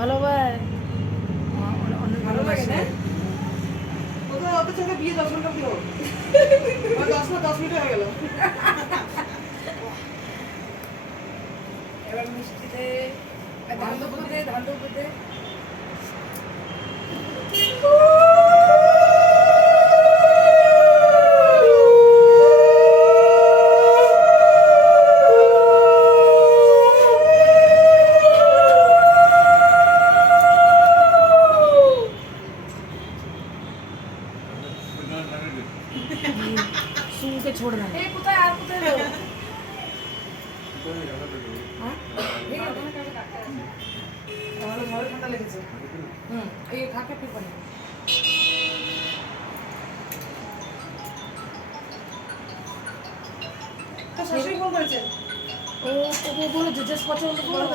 ভালো ভাই অনেক ভালো লাগে ভালোবাসে। না? অত চোখে বিয়ে 10 ঘন্টা দিও 10 মিনিট হয়ে গেল। এবার মিষ্টিতে ধান দুপুতে सुन के छोड़ देना। ए कुत्ता यार कुत्ते दो। हाँ? ठीक है। আমাদের ঘরে ঠান্ডা লেগেছে। ये खा के फिर बने। তো শাশুড়ি ফোন করেছে। ओ बोलो जजेस पहुंचो बोलो